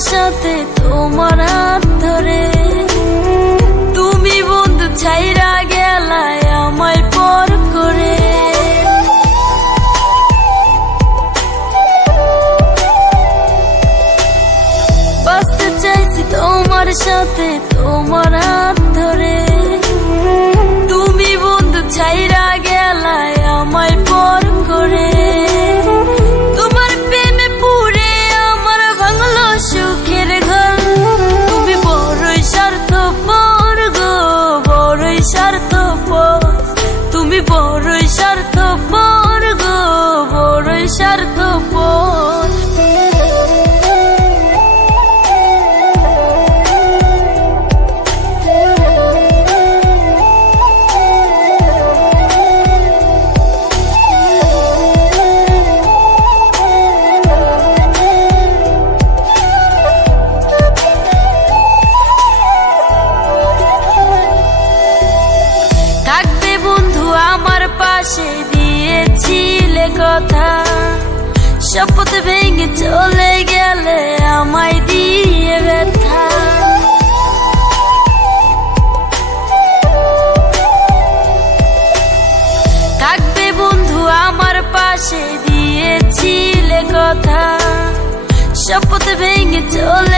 সাথে তোমার হাত ধরে, তুমি বন্ধু ছাইরা গেলায় আমায় পর করে। বাঁচতে চাইছি তোমার সাথে তোমার হাত ধরে, তুমি বন্ধু ছাইরা গেলায় আমায় পর করে। তোমার প্রেমে পুরে আমার ভাঙলো সুখের ঘর, তুমি বড়ই স্বার্থপর গো, বড়ই স্বার্থপর, তুমি বড়ই স্বার্থপর গো, বড়ই স্বার্থপর। পাশে দিয়েছিলে কথা, শপথ ভেঙে চলে গেলে আমায় দিয়ে ব্যথা। থাকবে বন্ধু আমার পাশে দিয়েছিলে কথা, শপথ ভেঙে চলে